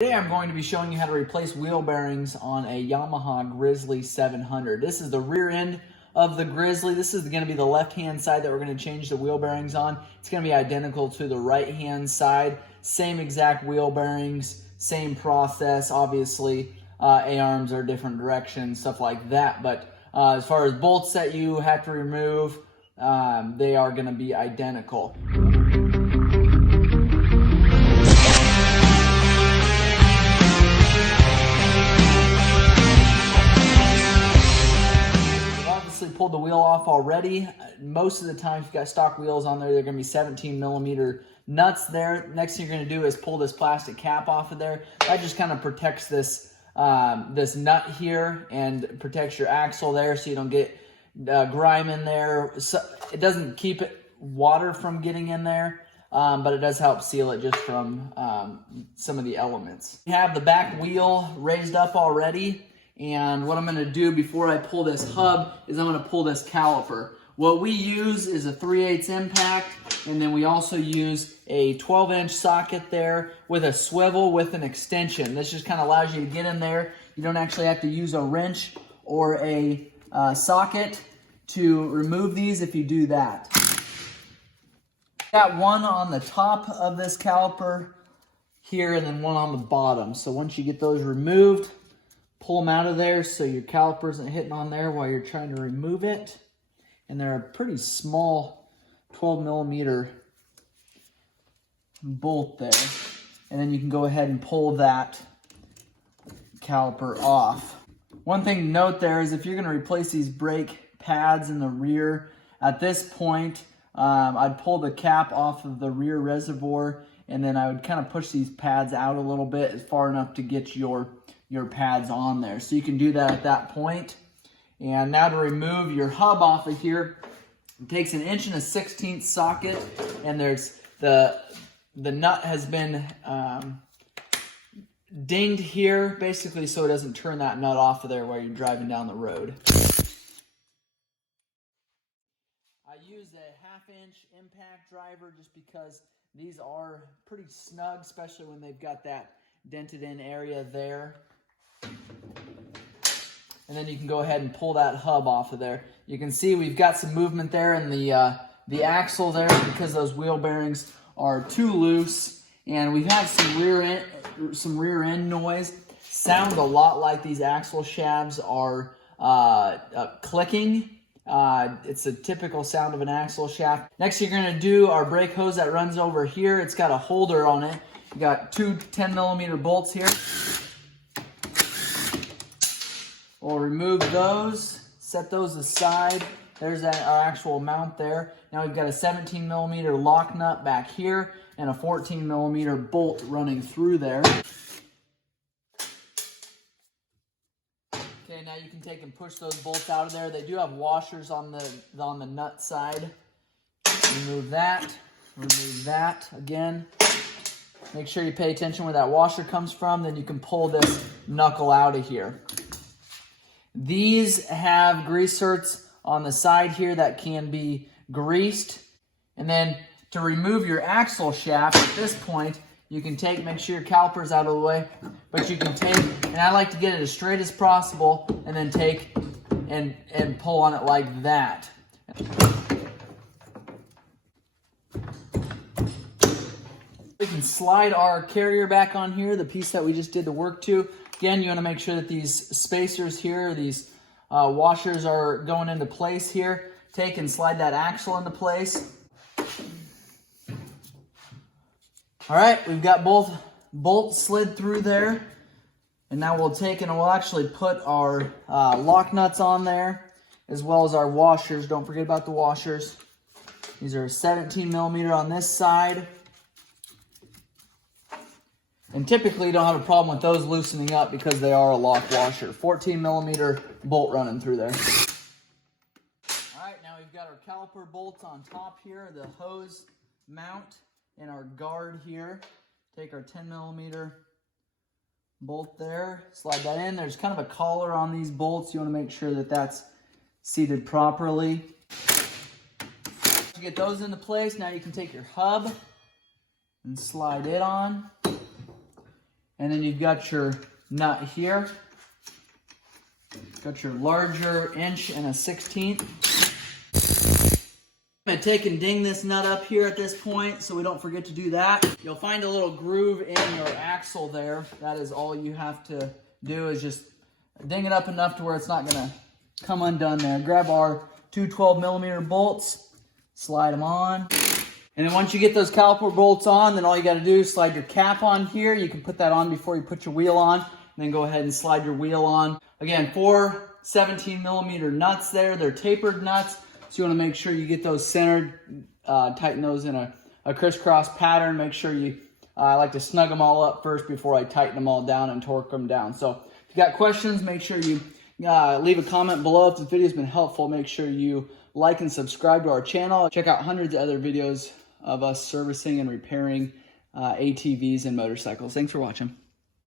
Today I'm going to be showing you how to replace wheel bearings on a Yamaha Grizzly 700. This is the rear end of the Grizzly. This is going to be the left-hand side that we're going to change the wheel bearings on. It's going to be identical to the right-hand side. Same exact wheel bearings, same process. Obviously, A-arms are different directions, stuff like that. But as far as bolts that you have to remove, they are going to be identical. Pulled the wheel off already. Most of the time, if you've got stock wheels on there, they're going to be 17mm nuts there. Next thing you're going to do is pull this plastic cap off of there. That just kind of protects this this nut here and protects your axle there, so you don't get grime in there. So it doesn't keep water from getting in there, but it does help seal it just from some of the elements. We have the back wheel raised up already. And what I'm going to do before I pull this hub is I'm going to pull this caliper. What we use is a 3/8 impact, and then we also use a 12-inch socket there with a swivel with an extension. This just kind of allows you to get in there. You don't actually have to use a wrench or a socket to remove these if you do that. Got one on the top of this caliper here and then one on the bottom. So once you get those removed, pull them out of there so your caliper isn't hitting on there while you're trying to remove it. And they're a pretty small 12mm bolt there. And then you can go ahead and pull that caliper off. One thing to note there is if you're going to replace these brake pads in the rear, at this point, I'd pull the cap off of the rear reservoir, and then I would kind of push these pads out a little bit, far enough to get your pads on there. So you can do that at that point. And now to remove your hub off of here, it takes an 1 1/16 socket, and there's the nut has been dinged here, basically so it doesn't turn that nut off of there while you're driving down the road. I use a 1/2-inch impact driver just because these are pretty snug, especially when they've got that dented in area there. And then you can go ahead and pull that hub off of there. You can see we've got some movement there in the axle there because those wheel bearings are too loose, and we've had some rear end noise. Sound a lot like these axle shafts are clicking. It's a typical sound of an axle shaft. Next, you're going to do our brake hose that runs over here. It's got a holder on it. You got two 10mm bolts here. We'll remove those, set those aside. There's our actual mount there. Now we've got a 17mm lock nut back here and a 14mm bolt running through there. Okay, now you can take and push those bolts out of there. They do have washers on the nut side. Remove that again. Make sure you pay attention where that washer comes from, then you can pull this knuckle out of here. These have grease certs on the side here that can be greased. And then to remove your axle shaft at this point, you can make sure your caliper's out of the way, but you can take, and I like to get it as straight as possible, and then take and pull on it like that. We can slide our carrier back on here, the piece that we just did the work to. Again, you want to make sure that these spacers here, these washers are going into place here. Take and slide that axle into place. All right, we've got both bolts slid through there. And now we'll take and we'll actually put our lock nuts on there, as well as our washers. Don't forget about the washers. These are 17mm on this side. And typically you don't have a problem with those loosening up because they are a lock washer. 14mm bolt running through there. All right, now we've got our caliper bolts on top here, the hose mount, and our guard here. Take our 10mm bolt there, slide that in. There's kind of a collar on these bolts. You want to make sure that that's seated properly. You get those into place. Now you can take your hub and slide it on. And then you've got your nut here. Got your larger 1.1/16. I'm gonna take and ding this nut up here at this point so we don't forget to do that. You'll find a little groove in your axle there. That is all you have to do, is just ding it up enough to where it's not gonna come undone there. Grab our two 12mm bolts, slide them on. And then once you get those caliper bolts on, then all you gotta do is slide your cap on here. You can put that on before you put your wheel on, and then go ahead and slide your wheel on. Again, 4 17mm nuts there. They're tapered nuts, so you wanna make sure you get those centered, tighten those in a crisscross pattern. Make sure you, I like to snug them all up first before I tighten them all down and torque them down. So if you got questions, make sure you leave a comment below. If this video's been helpful, make sure you like and subscribe to our channel. Check out hundreds of other videos of us servicing and repairing ATVs and motorcycles. Thanks for watching.